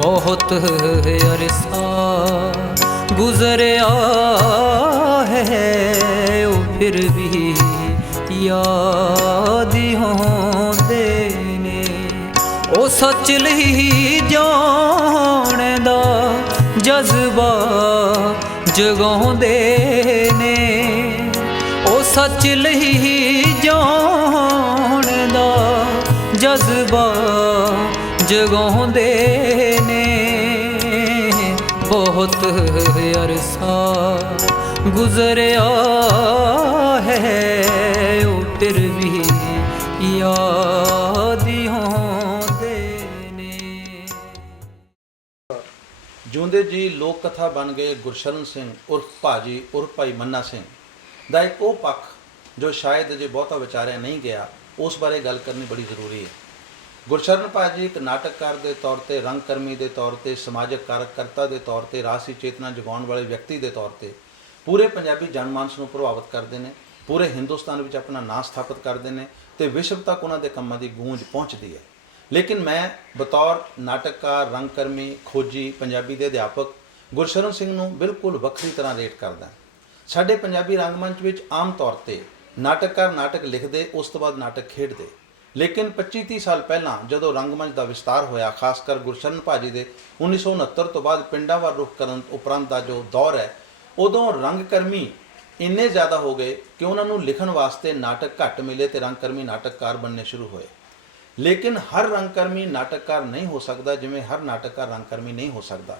बहुत अरसा गुजरिया है ओ फिर भी याद होंदे ने। ओ सच लही जान दा जज्बा जगाउंदे ने। ओ सच लही जान दा जज्बा जगाउंदे ने। बहुत अरसा गुजरिया है ओ फिर भी याद होंदे ने। ਜਿਉਂਦੇ ਜੀ ਲੋਕ ਕਥਾ ਬਣ ਗਏ ਗੁਰਸ਼ਰਨ ਸਿੰਘ ਉਰਫ ਭਾਜੀ ਉਰਫ ਭਾਈ ਮੰਨਾ ਸਿੰਘ ਦਾ ਇੱਕ ਉਹ ਪੱਖ ਜੋ ਸ਼ਾਇਦ ਅਜੇ ਬਹੁਤਾ ਵਿਚਾਰਿਆ ਨਹੀਂ ਗਿਆ, ਉਸ ਬਾਰੇ ਗੱਲ ਕਰਨੀ ਬੜੀ ਜ਼ਰੂਰੀ ਹੈ। ਗੁਰਸ਼ਰਨ ਭਾਜੀ ਇੱਕ ਨਾਟਕਕਾਰ ਦੇ ਤੌਰ 'ਤੇ, ਰੰਗਕਰਮੀ ਦੇ ਤੌਰ 'ਤੇ, ਸਮਾਜਿਕ ਕਾਰਜਕਰਤਾ ਦੇ ਤੌਰ 'ਤੇ, ਰਾਜਸੀ ਚੇਤਨਾ ਜਗਾਉਣ ਵਾਲੇ ਵਿਅਕਤੀ ਦੇ ਤੌਰ 'ਤੇ ਪੂਰੇ ਪੰਜਾਬੀ ਜਨਮਾਨਸ ਨੂੰ ਪ੍ਰਭਾਵਿਤ ਕਰਦੇ ਨੇ, ਪੂਰੇ ਹਿੰਦੁਸਤਾਨ ਵਿੱਚ ਆਪਣਾ ਨਾਂ ਸਥਾਪਿਤ ਕਰਦੇ ਨੇ ਅਤੇ ਵਿਸ਼ਵ ਤੱਕ ਉਹਨਾਂ ਦੇ ਕੰਮਾਂ ਦੀ ਗੂੰਜ ਪਹੁੰਚਦੀ ਹੈ। ਲੇਕਿਨ ਮੈਂ ਬਤੌਰ ਨਾਟਕਕਾਰ, ਰੰਗਕਰਮੀ, ਖੋਜੀ, ਪੰਜਾਬੀ ਦੇ ਅਧਿਆਪਕ ਗੁਰਸ਼ਰਨ ਸਿੰਘ ਨੂੰ ਬਿਲਕੁਲ ਵੱਖਰੀ ਤਰ੍ਹਾਂ ਰੇਟ ਕਰਦਾ। ਸਾਡੇ ਪੰਜਾਬੀ ਰੰਗਮੰਚ ਵਿੱਚ ਆਮ ਤੌਰ 'ਤੇ ਨਾਟਕਕਾਰ ਨਾਟਕ ਲਿਖਦੇ, ਉਸ ਤੋਂ ਬਾਅਦ ਨਾਟਕ ਖੇਡਦੇ। ਲੇਕਿਨ 25-30 ਸਾਲ ਪਹਿਲਾਂ ਜਦੋਂ ਰੰਗਮੰਚ ਦਾ ਵਿਸਤਾਰ ਹੋਇਆ, ਖਾਸ ਕਰ ਗੁਰਸ਼ਰਨ ਭਾਜੀ ਦੇ 1969 ਤੋਂ ਬਾਅਦ ਪਿੰਡਾਂ ਵੱਲ ਰੁਖ ਕਰਨ ਉਪਰੰਤ ਦਾ ਜੋ ਦੌਰ ਹੈ, ਉਦੋਂ ਰੰਗਕਰਮੀ ਇੰਨੇ ਜ਼ਿਆਦਾ ਹੋ ਗਏ ਕਿ ਉਹਨਾਂ ਨੂੰ ਲਿਖਣ ਵਾਸਤੇ ਨਾਟਕ ਘੱਟ ਮਿਲੇ ਅਤੇ ਰੰਗਕਰਮੀ ਨਾਟਕਕਾਰ ਬਣਨੇ ਸ਼ੁਰੂ ਹੋਏ। ਲੇਕਿਨ ਹਰ ਰੰਗਕਰਮੀ ਨਾਟਕਕਾਰ ਨਹੀਂ ਹੋ ਸਕਦਾ, ਜਿਵੇਂ ਹਰ ਨਾਟਕਕਾਰ ਰੰਗਕਰਮੀ ਨਹੀਂ ਹੋ ਸਕਦਾ।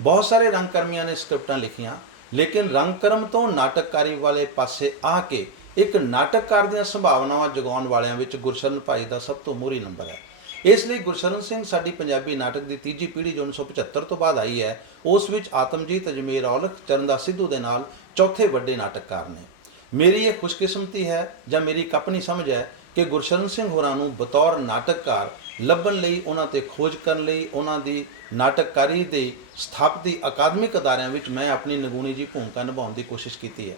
ਬਹੁਤ ਸਾਰੇ ਰੰਗਕਰਮੀਆਂ ਨੇ ਸਕ੍ਰਿਪਟਾਂ ਲਿਖੀਆਂ, ਲੇਕਿਨ ਰੰਗਕਰਮ ਤੋਂ ਨਾਟਕਕਾਰੀ ਵਾਲੇ ਪਾਸੇ ਆ ਕੇ ਇੱਕ ਨਾਟਕਕਾਰ ਦੀਆਂ ਸੰਭਾਵਨਾਵਾਂ ਜਗਾਉਣ ਵਾਲਿਆਂ ਵਿੱਚ ਗੁਰਸ਼ਰਨ ਭਾਈ ਦਾ ਸਭ ਤੋਂ ਮੋਹਰੀ ਨੰਬਰ ਹੈ। ਇਸ ਲਈ ਗੁਰਸ਼ਰਨ ਸਿੰਘ ਸਾਡੀ ਪੰਜਾਬੀ ਨਾਟਕ ਦੀ ਤੀਜੀ ਪੀੜ੍ਹੀ ਜੋ 1975 ਤੋਂ ਬਾਅਦ ਆਈ ਹੈ, ਉਸ ਵਿੱਚ ਆਤਮਜੀਤ, ਅਜਮੇਰ ਔਲਖ, ਚਰਨਦਾਸ ਸਿੱਧੂ ਦੇ ਨਾਲ ਚੌਥੇ ਵੱਡੇ ਨਾਟਕਕਾਰ ਨੇ। ਮੇਰੀ ਇਹ ਖੁਸ਼ਕਿਸਮਤੀ ਹੈ ਜਾਂ ਮੇਰੀ ਇੱਕ ਆਪਣੀ ਸਮਝ ਹੈ ਕਿ ਗੁਰਸ਼ਰਨ ਸਿੰਘ ਹੋਰਾਂ ਨੂੰ ਬਤੌਰ ਨਾਟਕਕਾਰ ਲੱਭਣ ਲਈ, ਉਹਨਾਂ 'ਤੇ ਖੋਜ ਕਰਨ ਲਈ, ਉਹਨਾਂ ਦੀ ਨਾਟਕਕਾਰੀ ਦੇ ਸਥਾਪਤੀ ਅਕਾਦਮਿਕ ਅਦਾਰਿਆਂ ਵਿੱਚ ਮੈਂ ਆਪਣੀ ਨਿਗੂਣੀ ਜੀ ਭੂਮਿਕਾ ਨਿਭਾਉਣ ਦੀ ਕੋਸ਼ਿਸ਼ ਕੀਤੀ ਹੈ।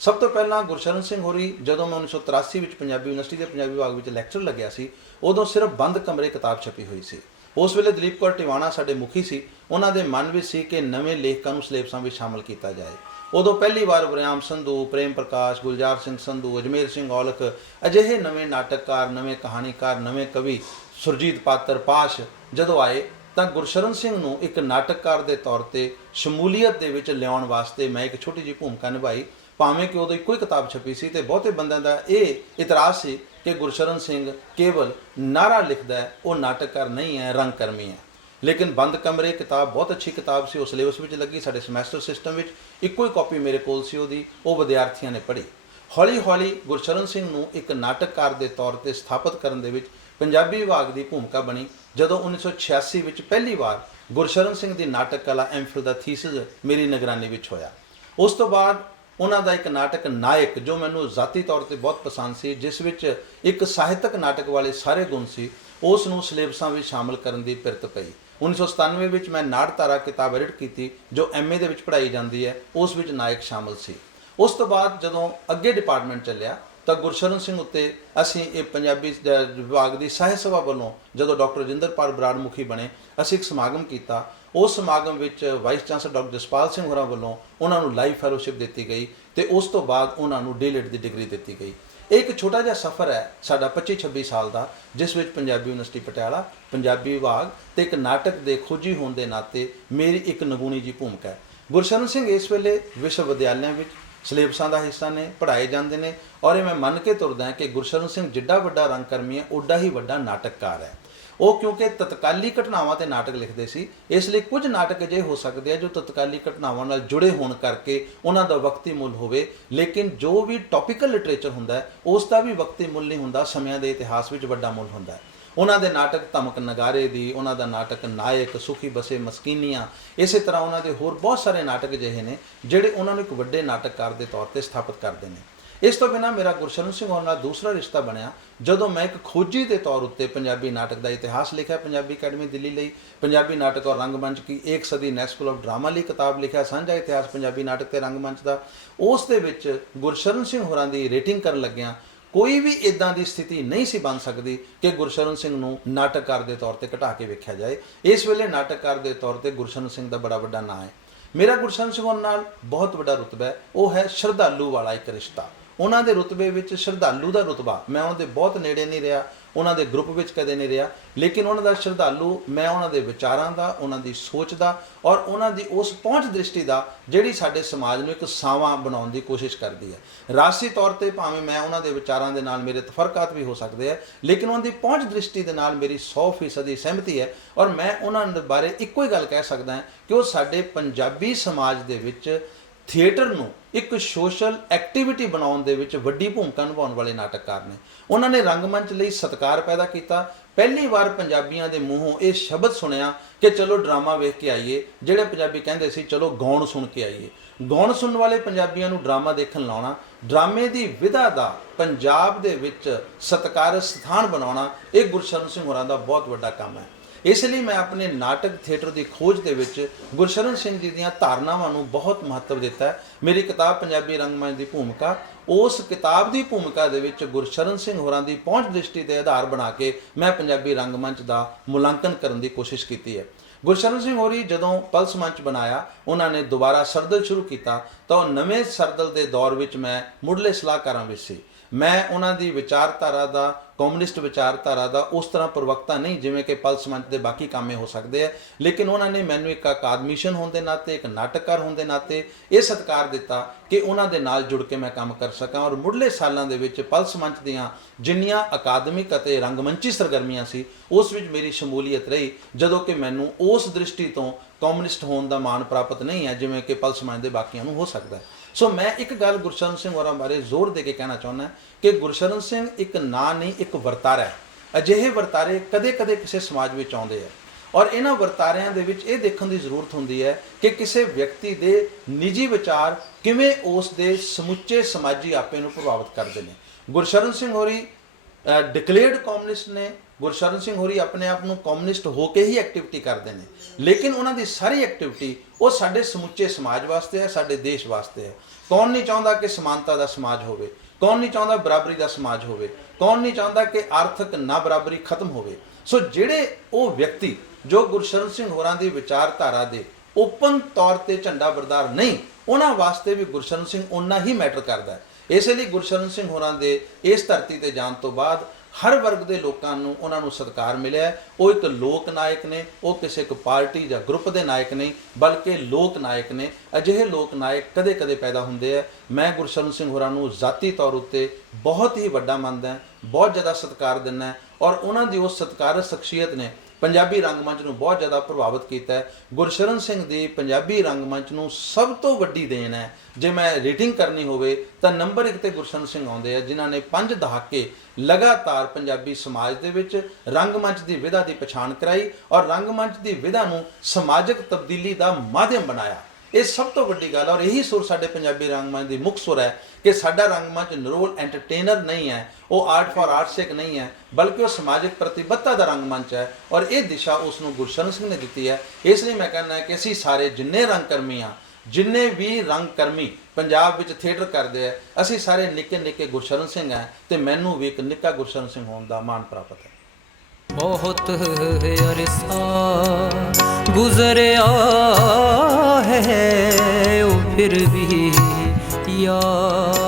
ਸਭ ਤੋਂ ਪਹਿਲਾਂ ਗੁਰਸ਼ਰਨ ਸਿੰਘ ਹੋਰੀ ਜਦੋਂ ਮੈਂ 1983 ਵਿੱਚ ਪੰਜਾਬੀ ਯੂਨੀਵਰਸਿਟੀ ਦੇ ਪੰਜਾਬੀ ਵਿਭਾਗ ਵਿੱਚ ਲੈਕਚਰ ਲੱਗਿਆ ਸੀ, ਉਦੋਂ ਸਿਰਫ ਬੰਦ ਕਮਰੇ ਕਿਤਾਬ ਛਪੀ ਹੋਈ ਸੀ। ਉਸ ਵੇਲੇ ਦਲੀਪ ਕੌਰ ਟਿਵਾਣਾ ਸਾਡੇ ਮੁਖੀ ਸੀ। ਉਹਨਾਂ ਦੇ ਮਨ ਵਿੱਚ ਸੀ ਕਿ ਨਵੇਂ ਲੇਖਕਾਂ ਨੂੰ ਸਿਲੇਬਸਾਂ ਵਿੱਚ ਸ਼ਾਮਲ ਕੀਤਾ ਜਾਏ। ਉਦੋਂ ਪਹਿਲੀ ਵਾਰ ਵਰਿਆਮ ਸੰਧੂ, ਪ੍ਰੇਮ ਪ੍ਰਕਾਸ਼, ਗੁਲਜ਼ਾਰ ਸਿੰਘ ਸੰਧੂ, ਅਜਮੇਰ ਸਿੰਘ ਔਲਖ ਅਜਿਹੇ ਨਵੇਂ ਨਾਟਕਕਾਰ, ਨਵੇਂ ਕਹਾਣੀਕਾਰ, ਨਵੇਂ ਕਵੀ, ਸੁਰਜੀਤ ਪਾਤਰ, ਪਾਸ਼ ਜਦੋਂ ਆਏ ਤਾਂ ਗੁਰਸ਼ਰਨ ਸਿੰਘ ਨੂੰ ਇੱਕ ਨਾਟਕਕਾਰ ਦੇ ਤੌਰ 'ਤੇ ਸ਼ਮੂਲੀਅਤ ਦੇ ਵਿੱਚ ਲਿਆਉਣ ਵਾਸਤੇ ਮੈਂ ਇੱਕ ਛੋਟੀ ਜਿਹੀ ਭੂਮਿਕਾ ਨਿਭਾਈ। ਭਾਵੇਂ ਕਿ ਉਦੋਂ ਇੱਕੋ ਹੀ ਕਿਤਾਬ ਛਪੀ ਸੀ ਅਤੇ ਬਹੁਤੇ ਬੰਦਿਆਂ ਦਾ ਇਹ ਇਤਰਾਜ਼ ਸੀ ਕਿ ਗੁਰਸ਼ਰਨ ਸਿੰਘ ਕੇਵਲ ਨਾਅਰਾ ਲਿਖਦਾ ਹੈ, ਉਹ ਨਾਟਕਕਾਰ ਨਹੀਂ ਹੈ, ਰੰਗਕਰਮੀ ਹੈ। ਲੇਕਿਨ ਬੰਦ ਕਮਰੇ ਕਿਤਾਬ ਬਹੁਤ ਅੱਛੀ ਕਿਤਾਬ ਸੀ, ਉਹ ਸਿਲੇਬਸ ਵਿੱਚ ਲੱਗੀ, ਸਾਡੇ ਸਮੈਸਟਰ ਸਿਸਟਮ ਵਿੱਚ ਇੱਕੋ ਹੀ ਕਾਪੀ ਮੇਰੇ ਕੋਲ ਸੀ ਉਹਦੀ, ਉਹ ਵਿਦਿਆਰਥੀਆਂ ਨੇ ਪੜ੍ਹੀ। ਹੌਲੀ ਹੌਲੀ ਗੁਰਸ਼ਰਨ ਸਿੰਘ ਨੂੰ ਇੱਕ ਨਾਟਕਕਾਰ ਦੇ ਤੌਰ 'ਤੇ ਸਥਾਪਿਤ ਕਰਨ ਦੇ ਵਿੱਚ ਪੰਜਾਬੀ ਵਿਭਾਗ ਦੀ ਭੂਮਿਕਾ ਬਣੀ। ਜਦੋਂ 1986 ਵਿੱਚ ਪਹਿਲੀ ਵਾਰ ਗੁਰਸ਼ਰਨ ਸਿੰਘ ਦੀ ਨਾਟਕ ਕਲਾ ਐਮਫਿਲ ਦਾ ਥੀਸਿਸ ਮੇਰੀ ਨਿਗਰਾਨੀ ਵਿੱਚ ਹੋਇਆ। ਉਸ ਤੋਂ ਬਾਅਦ ਉਹਨਾਂ ਦਾ ਇੱਕ ਨਾਟਕ ਨਾਇਕ ਜੋ ਮੈਨੂੰ ਜ਼ਾਤੀ ਤੌਰ 'ਤੇ ਬਹੁਤ ਪਸੰਦ ਸੀ, ਜਿਸ ਵਿੱਚ ਇੱਕ ਸਾਹਿਤਕ ਨਾਟਕ ਵਾਲੇ ਸਾਰੇ ਗੁਣ ਸੀ, ਉਸ ਨੂੰ ਸਿਲੇਬਸਾਂ ਵਿੱਚ ਸ਼ਾਮਲ ਕਰਨ ਦੀ ਪਿਰਤ ਪਈ। 1997 ਵਿੱਚ ਮੈਂ ਨਾਟਧਾਰਾ ਕਿਤਾਬ ਐਡਿਟ ਕੀਤੀ ਜੋ MA ਦੇ ਵਿੱਚ ਪੜ੍ਹਾਈ ਜਾਂਦੀ ਹੈ, ਉਸ ਵਿੱਚ ਨਾਇਕ ਸ਼ਾਮਲ ਸੀ। ਉਸ ਤੋਂ ਬਾਅਦ ਜਦੋਂ ਅੱਗੇ ਡਿਪਾਰਟਮੈਂਟ ਚੱਲਿਆ ਤਾਂ ਗੁਰਸ਼ਰਨ ਸਿੰਘ ਉੱਤੇ ਅਸੀਂ ਇਹ ਪੰਜਾਬੀ ਵਿਭਾਗ ਦੀ ਸਾਹਿਤ ਸਭਾ ਵੱਲੋਂ ਜਦੋਂ ਡਾਕਟਰ ਰਜਿੰਦਰਪਾਲ ਬਰਾੜ ਮੁਖੀ ਬਣੇ, ਅਸੀਂ ਇੱਕ ਸਮਾਗਮ ਕੀਤਾ। ਉਸ ਸਮਾਗਮ ਵਿੱਚ vice chancellor doctor Jaspal Singh ਹੋਰਾਂ ਵੱਲੋਂ ਉਹਨਾਂ ਨੂੰ ਲਾਈਫ ਫੈਲੋਸ਼ਿਪ ਦਿੱਤੀ ਗਈ ਅਤੇ ਉਸ ਤੋਂ ਬਾਅਦ ਉਹਨਾਂ ਨੂੰ D.Litt ਦੀ ਡਿਗਰੀ ਦਿੱਤੀ ਗਈ। ਇਹ ਇੱਕ ਛੋਟਾ ਜਿਹਾ ਸਫ਼ਰ ਹੈ ਸਾਡਾ 25-26 ਸਾਲ ਦਾ, ਜਿਸ ਵਿੱਚ ਪੰਜਾਬੀ ਯੂਨੀਵਰਸਿਟੀ ਪਟਿਆਲਾ, ਪੰਜਾਬੀ ਵਿਭਾਗ ਅਤੇ ਇੱਕ ਨਾਟਕ ਦੇ ਖੋਜੀ ਹੋਣ ਦੇ ਨਾਤੇ ਮੇਰੀ ਇੱਕ ਨਿਗੂਣੀ ਜੀ ਭੂਮਿਕਾ ਹੈ। ਗੁਰਸ਼ਰਨ ਸਿੰਘ ਇਸ ਵੇਲੇ ਵਿਸ਼ਵ ਵਿਦਿਆਲਿਆਂ ਵਿੱਚ ਸਿਲੇਬਸਾਂ ਦਾ ਹਿੱਸਾ ਨੇ, ਪੜ੍ਹਾਏ ਜਾਂਦੇ ਨੇ, ਔਰ ਇਹ ਮੈਂ ਮੰਨ ਕੇ ਤੁਰਦਾ ਕਿ ਗੁਰਸ਼ਰਨ ਸਿੰਘ ਜਿੱਡਾ ਵੱਡਾ ਰੰਗਕਰਮੀ ਹੈ, ਉੱਡਾ ਹੀ ਵੱਡਾ ਨਾਟਕਕਾਰ ਹੈ। ਉਹ ਕਿਉਂਕਿ ਤਤਕਾਲੀ ਘਟਨਾਵਾਂ 'ਤੇ ਨਾਟਕ ਲਿਖਦੇ ਸੀ, ਇਸ ਲਈ ਕੁਝ ਨਾਟਕ ਅਜਿਹੇ ਹੋ ਸਕਦੇ ਆ ਜੋ ਤਤਕਾਲੀ ਘਟਨਾਵਾਂ ਨਾਲ ਜੁੜੇ ਹੋਣ ਕਰਕੇ ਉਹਨਾਂ ਦਾ ਵਕਤੀ ਮੁੱਲ ਹੋਵੇ। ਲੇਕਿਨ ਜੋ ਵੀ ਟੌਪੀਕਲ ਲਿਟਰੇਚਰ ਹੁੰਦਾ ਹੈ, ਉਸ ਦਾ ਵੀ ਵਕਤੀ ਮੁੱਲ ਨਹੀਂ ਹੁੰਦਾ, ਸਮਿਆਂ ਦੇ ਇਤਿਹਾਸ ਵਿੱਚ ਵੱਡਾ ਮੁੱਲ ਹੁੰਦਾ ਹੈ। ਉਹਨਾਂ ਦੇ ਨਾਟਕ ਧਮਕ ਨਗਾਰੇ ਦੀ, ਉਹਨਾਂ ਦਾ ਨਾਟਕ ਨਾਇਕ, ਸੁਖੀ ਬਸੇ ਮਸਕੀਨੀਆਂ, ਇਸੇ ਤਰ੍ਹਾਂ ਉਹਨਾਂ ਦੇ ਹੋਰ ਬਹੁਤ ਸਾਰੇ ਨਾਟਕ ਅਜਿਹੇ ਨੇ ਜਿਹੜੇ ਉਹਨਾਂ ਨੂੰ ਇੱਕ ਵੱਡੇ ਨਾਟਕਕਾਰ ਦੇ ਤੌਰ 'ਤੇ ਸਥਾਪਿਤ ਕਰਦੇ ਨੇ। ਇਸ ਤੋਂ ਬਿਨਾਂ ਮੇਰਾ ਗੁਰਸ਼ਰਨ ਸਿੰਘ ਹੋਰਾਂ ਨਾਲ ਦੂਸਰਾ ਰਿਸ਼ਤਾ ਬਣਿਆ ਜਦੋਂ ਮੈਂ ਇੱਕ ਖੋਜੀ ਦੇ ਤੌਰ ਉੱਤੇ ਪੰਜਾਬੀ ਨਾਟਕ ਦਾ ਇਤਿਹਾਸ ਲਿਖਿਆ ਪੰਜਾਬੀ ਅਕੈਡਮੀ ਦਿੱਲੀ ਲਈ, ਪੰਜਾਬੀ ਨਾਟਕ ਔਰ ਰੰਗਮੰਚ ਕੀ ਇੱਕ ਸਦੀ ਨੈਸ਼ਨਲ ਸਕੂਲ ਆਫ ਡਰਾਮਾ ਲਈ ਕਿਤਾਬ ਲਿਖਿਆ, ਸਾਂਝਾ ਇਤਿਹਾਸ ਪੰਜਾਬੀ ਨਾਟਕ ਤੇ ਰੰਗਮੰਚ ਦਾ। ਉਸ ਦੇ ਵਿੱਚ ਗੁਰਸ਼ਰਨ ਸਿੰਘ ਹੋਰਾਂ ਦੀ ਰੇਟਿੰਗ ਕਰਨ ਲੱਗਿਆ ਕੋਈ ਵੀ ਇਦਾਂ ਦੀ ਸਥਿਤੀ ਨਹੀਂ ਸੀ ਬਣ ਸਕਦੀ ਕਿ ਗੁਰਸ਼ਰਨ ਸਿੰਘ ਨੂੰ ਨਾਟਕਕਾਰ ਦੇ ਤੌਰ ਤੇ ਘਟਾ ਕੇ ਵੇਖਿਆ ਜਾਏ। ਇਸ ਵੇਲੇ ਨਾਟਕਕਾਰ ਦੇ ਤੌਰ ਤੇ ਗੁਰਸ਼ਰਨ ਸਿੰਘ ਦਾ ਬੜਾ ਵੱਡਾ ਨਾਂ ਹੈ। ਮੇਰਾ ਗੁਰਸ਼ਰਨ ਸਿੰਘ ਹੋਣ ਨਾਲ ਬਹੁਤ ਵੱਡਾ ਰੁਤਬਾ ਹੈ, ਉਹ ਹੈ ਸ਼ਰਧਾਲੂ ਵਾਲਾ ਇੱਕ ਰਿਸ਼ਤਾ। ਉਹਨਾਂ ਦੇ ਰੁਤਬੇ ਵਿੱਚ ਸ਼ਰਧਾਲੂ ਦਾ ਰੁਤਬਾ, ਮੈਂ ਉਹਨਾਂ ਦੇ ਬਹੁਤ ਨੇੜੇ ਨਹੀਂ ਰਿਹਾ, ਉਹਨਾਂ ਦੇ ਗਰੁੱਪ ਵਿੱਚ ਕਦੇ ਨਹੀਂ ਰਿਹਾ, ਲੇਕਿਨ ਉਹਨਾਂ ਦਾ ਸ਼ਰਧਾਲੂ ਮੈਂ ਉਹਨਾਂ ਦੇ ਵਿਚਾਰਾਂ ਦਾ, ਉਹਨਾਂ ਦੀ ਸੋਚ ਦਾ ਔਰ ਉਹਨਾਂ ਦੀ ਉਸ ਪਹੁੰਚ ਦ੍ਰਿਸ਼ਟੀ ਦਾ ਜਿਹੜੀ ਸਾਡੇ ਸਮਾਜ ਨੂੰ ਇੱਕ ਸਾਵਾਂ ਬਣਾਉਣ ਦੀ ਕੋਸ਼ਿਸ਼ ਕਰਦੀ ਹੈ। ਰਾਜਸੀ ਤੌਰ ਤੇ ਭਾਵੇਂ ਮੈਂ ਉਹਨਾਂ ਦੇ ਵਿਚਾਰਾਂ ਦੇ ਨਾਲ ਮੇਰੇ ਤਫਰਕਾਤ ਵੀ ਹੋ ਸਕਦੇ ਆ, ਲੇਕਿਨ ਉਹਨਾਂ ਦੀ ਪਹੁੰਚ ਦ੍ਰਿਸ਼ਟੀ ਦੇ ਨਾਲ ਮੇਰੀ 100% ਸਹਿਮਤੀ ਹੈ ਔਰ ਮੈਂ ਉਹਨਾਂ ਦੇ ਬਾਰੇ ਇੱਕੋ ਹੀ ਗੱਲ ਕਹਿ ਸਕਦਾ ਹਾਂ ਕਿ ਉਹ ਸਾਡੇ ਪੰਜਾਬੀ ਸਮਾਜ ਦੇ ਵਿੱਚ ਥੀਏਟਰ ਨੂੰ ਇੱਕ ਸੋਸ਼ਲ ਐਕਟੀਵਿਟੀ ਬਣਾਉਣ ਦੇ ਵਿੱਚ ਵੱਡੀ ਭੂਮਿਕਾ ਨਿਭਾਉਣ ਵਾਲੇ ਨਾਟਕਕਾਰ ਨੇ। ਉਹਨਾਂ ਨੇ ਰੰਗਮੰਚ ਲਈ ਸਤਿਕਾਰ ਪੈਦਾ ਕੀਤਾ। ਪਹਿਲੀ ਵਾਰ ਪੰਜਾਬੀਆਂ ਦੇ ਮੂੰਹੋਂ ਇਹ ਸ਼ਬਦ ਸੁਣਿਆ ਕਿ ਚਲੋ ਡਰਾਮਾ ਵੇਖ ਕੇ ਆਈਏ। ਜਿਹੜੇ ਪੰਜਾਬੀ ਕਹਿੰਦੇ ਸੀ ਚਲੋ ਗਾਉਣ ਸੁਣ ਕੇ ਆਈਏ। ਗਾਉਣ ਸੁਣਨ ਵਾਲੇ ਪੰਜਾਬੀਆਂ ਨੂੰ ਡਰਾਮਾ ਦੇਖਣ ਲਾਉਣਾ, ਡਰਾਮੇ ਦੀ ਵਿਧਾ ਦਾ ਪੰਜਾਬ ਦੇ ਵਿੱਚ ਸਤਿਕਾਰਤ ਸਥਾਨ ਬਣਾਉਣਾ, ਇਹ ਗੁਰਸ਼ਰਨ ਸਿੰਘ ਹੋਰਾਂ ਦਾ ਬਹੁਤ ਵੱਡਾ ਕੰਮ ਹੈ। ਇਸ ਲਈ ਮੈਂ ਆਪਣੇ ਨਾਟਕ ਥੀਏਟਰ ਦੀ ਖੋਜ ਦੇ ਵਿੱਚ ਗੁਰਸ਼ਰਨ ਸਿੰਘ ਜੀ ਦੀਆਂ ਧਾਰਨਾਵਾਂ ਨੂੰ ਬਹੁਤ ਮਹੱਤਵ ਦਿੱਤਾ ਹੈ। ਮੇਰੀ ਕਿਤਾਬ ਪੰਜਾਬੀ ਰੰਗਮੰਚ ਦੀ ਭੂਮਿਕਾ, ਉਸ ਕਿਤਾਬ ਦੀ ਭੂਮਿਕਾ ਦੇ ਵਿੱਚ ਗੁਰਸ਼ਰਨ ਸਿੰਘ ਹੋਰਾਂ ਦੀ ਪਹੁੰਚ ਦ੍ਰਿਸ਼ਟੀ ਦੇ ਆਧਾਰ ਬਣਾ ਕੇ ਮੈਂ ਪੰਜਾਬੀ ਰੰਗਮੰਚ ਦਾ ਮੁਲਾਂਕਣ ਕਰਨ ਦੀ ਕੋਸ਼ਿਸ਼ ਕੀਤੀ ਹੈ। ਗੁਰਸ਼ਰਨ ਸਿੰਘ ਹੋਰੀ ਜਦੋਂ ਪਲਸ ਮੰਚ ਬਣਾਇਆ, ਉਹਨਾਂ ਨੇ ਦੁਬਾਰਾ ਸਰਦਲ ਸ਼ੁਰੂ ਕੀਤਾ ਤਾਂ ਉਹ ਨਵੇਂ ਸਰਦਲ ਦੇ ਦੌਰ ਵਿੱਚ ਮੈਂ ਮੁੱਢਲੇ ਸਲਾਹਕਾਰਾਂ ਵਿੱਚ ਸੀ। ਮੈਂ ਉਹਨਾਂ ਦੀ ਵਿਚਾਰਧਾਰਾ ਦਾ, ਕਮਿਊਨਿਸਟ ਵਿਚਾਰਧਾਰਾ ਦਾ ਉਸ ਤਰ੍ਹਾਂ ਪ੍ਰਵਕਤਾ ਨਹੀਂ ਜਿਵੇਂ ਕਿ ਪਲਸ ਮੰਚ ਦੇ ਬਾਕੀ ਕਾਮੇ ਹੋ ਸਕਦੇ ਆ, ਲੇਕਿਨ ਉਹਨਾਂ ਨੇ ਮੈਨੂੰ ਇੱਕ ਅਕਾਦਮਿਸ਼ਨ ਹੋਣ ਦੇ ਨਾਤੇ, ਇੱਕ ਨਾਟਕਕਾਰ ਹੋਣ ਦੇ ਨਾਤੇ ਇਹ ਸਤਿਕਾਰ ਦਿੱਤਾ ਕਿ ਉਹਨਾਂ ਦੇ ਨਾਲ ਜੁੜ ਕੇ ਮੈਂ ਕੰਮ ਕਰ ਸਕਾਂ। ਔਰ ਮੁੱਢਲੇ ਸਾਲਾਂ ਦੇ ਵਿੱਚ ਪਲਸ ਮੰਚ ਦੀਆਂ ਜਿੰਨੀਆਂ ਅਕਾਦਮਿਕ ਅਤੇ ਰੰਗਮੰਚੀ ਸਰਗਰਮੀਆਂ ਸੀ ਉਸ ਵਿੱਚ ਮੇਰੀ ਸ਼ਮੂਲੀਅਤ ਰਹੀ, ਜਦੋਂ ਕਿ ਮੈਨੂੰ ਉਸ ਦ੍ਰਿਸ਼ਟੀ ਤੋਂ ਕਮਿਊਨਿਸਟ ਹੋਣ ਦਾ ਮਾਣ ਪ੍ਰਾਪਤ ਨਹੀਂ ਹੈ ਜਿਵੇਂ ਕਿ ਪਲਸ ਮੰਚ ਦੇ ਬਾਕੀਆਂ ਨੂੰ ਹੋ ਸਕਦਾ ਹੈ। ਸੋ ਮੈਂ ਇੱਕ ਗੱਲ ਗੁਰਸ਼ਰਨ ਸਿੰਘ ਹੋਰਾਂ ਬਾਰੇ ਜ਼ੋਰ ਦੇ ਕੇ ਕਹਿਣਾ ਚਾਹੁੰਦਾ ਕਿ ਗੁਰਸ਼ਰਨ ਸਿੰਘ ਇੱਕ ਨਾਂ ਨਹੀਂ, ਇੱਕ ਵਰਤਾਰਾ ਹੈ। ਅਜਿਹੇ ਵਰਤਾਰੇ ਕਦੇ-ਕਦੇ ਕਿਸੇ ਸਮਾਜ ਵਿੱਚ ਆਉਂਦੇ ਆ ਔਰ ਇਹਨਾਂ ਵਰਤਾਰਿਆਂ ਦੇ ਵਿੱਚ ਇਹ ਦੇਖਣ ਦੀ ਜ਼ਰੂਰਤ ਹੁੰਦੀ ਹੈ ਕਿ ਕਿਸੇ ਵਿਅਕਤੀ ਦੇ ਨਿੱਜੀ ਵਿਚਾਰ ਕਿਵੇਂ ਉਸ ਦੇ ਸਮੁੱਚੇ ਸਮਾਜੀ ਆਪੇ ਨੂੰ ਪ੍ਰਭਾਵਿਤ ਕਰਦੇ ਨੇ। ਗੁਰਸ਼ਰਨ ਸਿੰਘ ਹੋਰੀ ਡਿਕਲੇਅਰਡ ਕਮਿਊਨਿਸਟ ਨੇ। ਗੁਰਸ਼ਰਨ ਸਿੰਘ ਹੋਰੀ ਆਪਣੇ ਆਪ ਨੂੰ ਕਮਿਊਨਿਸਟ ਹੋ ਕੇ ਹੀ ਐਕਟੀਵਿਟੀ ਕਰਦੇ ਨੇ, ਲੇਕਿਨ ਉਹਨਾਂ ਦੀ ਸਾਰੀ ਐਕਟੀਵਿਟੀ ਉਹ ਸਾਡੇ ਸਮੁੱਚੇ ਸਮਾਜ ਵਾਸਤੇ ਹੈ, ਸਾਡੇ ਦੇਸ਼ ਵਾਸਤੇ ਹੈ। ਕੌਣ ਨਹੀਂ ਚਾਹੁੰਦਾ ਕਿ ਸਮਾਨਤਾ ਦਾ ਸਮਾਜ ਹੋਵੇ? ਕੌਣ ਨਹੀਂ ਚਾਹੁੰਦਾ ਬਰਾਬਰੀ ਦਾ ਸਮਾਜ ਹੋਵੇ? ਕੌਣ ਨਹੀਂ ਚਾਹੁੰਦਾ ਕਿ ਆਰਥਿਕ ਨਾ ਬਰਾਬਰੀ ਖਤਮ ਹੋਵੇ? ਸੋ ਜਿਹੜੇ ਉਹ ਵਿਅਕਤੀ ਜੋ ਗੁਰਸ਼ਰਨ ਸਿੰਘ ਹੋਰਾਂ ਦੀ ਵਿਚਾਰਧਾਰਾ ਦੇ ਓਪਨ ਤੌਰ ਤੇ ਝੰਡਾ ਬਰਦਾਰ ਨਹੀਂ, ਉਹਨਾਂ ਵਾਸਤੇ ਵੀ ਗੁਰਸ਼ਰਨ ਸਿੰਘ ਉਨਾ ਹੀ ਮੈਟਰ ਕਰਦਾ ਹੈ। ਇਸ ਲਈ ਗੁਰਸ਼ਰਨ ਸਿੰਘ ਹੋਰਾਂ ਦੇ ਇਸ ਧਰਤੀ ਤੇ ਜਾਣ ਤੋਂ ਬਾਅਦ ਹਰ ਵਰਗ ਦੇ ਲੋਕਾਂ ਨੂੰ ਉਹਨਾਂ ਨੂੰ ਸਤਿਕਾਰ ਮਿਲਿਆ। ਉਹ ਇੱਕ ਲੋਕ ਨਾਇਕ ਨੇ, ਉਹ ਕਿਸੇ ਇੱਕ ਪਾਰਟੀ ਜਾਂ ਗਰੁੱਪ ਦੇ ਨਾਇਕ ਨਹੀਂ, ਬਲਕਿ ਲੋਕ ਨਾਇਕ ਨੇ। ਅਜਿਹੇ ਲੋਕ ਨਾਇਕ ਕਦੇ-ਕਦੇ ਪੈਦਾ ਹੁੰਦੇ ਆ। ਮੈਂ ਗੁਰਸ਼ਰਨ ਸਿੰਘ ਹੋਰਾਂ ਨੂੰ ਜ਼ਾਤੀ ਤੌਰ ਉੱਤੇ ਬਹੁਤ ਹੀ ਵੱਡਾ ਮੰਨਦਾ, ਬਹੁਤ ਜ਼ਿਆਦਾ ਸਤਿਕਾਰ ਦਿੰਦਾ ਔਰ ਉਹਨਾਂ ਦੀ ਉਸ ਸਤਿਕਾਰਤ ਸ਼ਖਸੀਅਤ ਨੇ ਪੰਜਾਬੀ ਰੰਗਮੰਚ ਨੂੰ ਬਹੁਤ ਜ਼ਿਆਦਾ ਪ੍ਰਭਾਵਿਤ ਕੀਤਾ ਹੈ। ਗੁਰਸ਼ਰਨ ਸਿੰਘ ਦੀ ਪੰਜਾਬੀ ਰੰਗਮੰਚ ਨੂੰ ਸਭ ਤੋਂ ਵੱਡੀ ਦੇਣ ਹੈ। ਜੇ ਮੈਂ ਰੇਟਿੰਗ ਕਰਨੀ ਹੋਵੇ ਤਾਂ ਨੰਬਰ 1 ਤੇ ਗੁਰਸ਼ਰਨ ਸਿੰਘ ਆਉਂਦੇ ਆ, ਜਿਨ੍ਹਾਂ ਨੇ 5 ਦਹਾਕੇ ਲਗਾਤਾਰ ਪੰਜਾਬੀ ਸਮਾਜ ਦੇ ਵਿੱਚ ਰੰਗਮੰਚ ਦੀ ਵਿਧਾ ਦੀ ਪਛਾਣ ਕਰਾਈ ਔਰ ਰੰਗਮੰਚ ਦੀ ਵਿਧਾ ਨੂੰ ਸਮਾਜਿਕ ਤਬਦੀਲੀ ਦਾ ਮਾਧਿਅਮ ਬਣਾਇਆ। ਇਹ ਸਭ ਤੋਂ ਵੱਡੀ ਗੱਲ ਹੈ ਔਰ ਇਹੀ ਸੁਰ ਸਾਡੇ ਪੰਜਾਬੀ ਰੰਗਮੰਚ ਦੀ ਮੁੱਖ ਸੁਰ ਹੈ ਕਿ ਸਾਡਾ ਰੰਗਮੰਚ ਨਿਰੋਲ ਐਂਟਰਟੇਨਰ ਨਹੀਂ ਹੈ, ਉਹ ਆਰਟ ਫॉर ਆਰਟ ਸੇਕ ਨਹੀਂ ਹੈ, ਬਲਕਿ ਉਹ ਸਮਾਜਿਕ ਪ੍ਰਤੀਬੱਧਤਾ ਦਾ ਰੰਗਮੰਚ ਹੈ ਔਰ ਇਹ ਦਿਸ਼ਾ ਉਸ ਨੂੰ ਗੁਰਸ਼ਰਨ ਸਿੰਘ ਨੇ ਦਿੱਤੀ ਹੈ। ਇਸ ਲਈ ਮੈਂ ਕਹਿੰਦਾ ਕਿ ਅਸੀਂ ਸਾਰੇ ਜਿੰਨੇ ਰੰਗਕਰਮੀ ਹਾਂ, ਜਿੰਨੇ ਵੀ ਰੰਗਕਰਮੀ ਪੰਜਾਬ ਵਿੱਚ ਥੀਏਟਰ ਕਰਦੇ ਆ, ਅਸੀਂ ਸਾਰੇ ਨਿੱਕੇ-ਨਿੱਕੇ ਗੁਰਸ਼ਰਨ ਸਿੰਘ ਹੈ ਤੇ ਮੈਨੂੰ ਵੀ ਇੱਕ ਨਿੱਕਾ ਗੁਰਸ਼ਰਨ ਸਿੰਘ ਹੋਣ ਦਾ ਮਾਣ ਪ੍ਰਾਪਤ ਹੈ। ਬਹੁਤ ਅਰਸਾ ਗੁਜ਼ਰਿਆ ਹੈ ਉਹ ਫਿਰ ਵੀ ਯਾਦ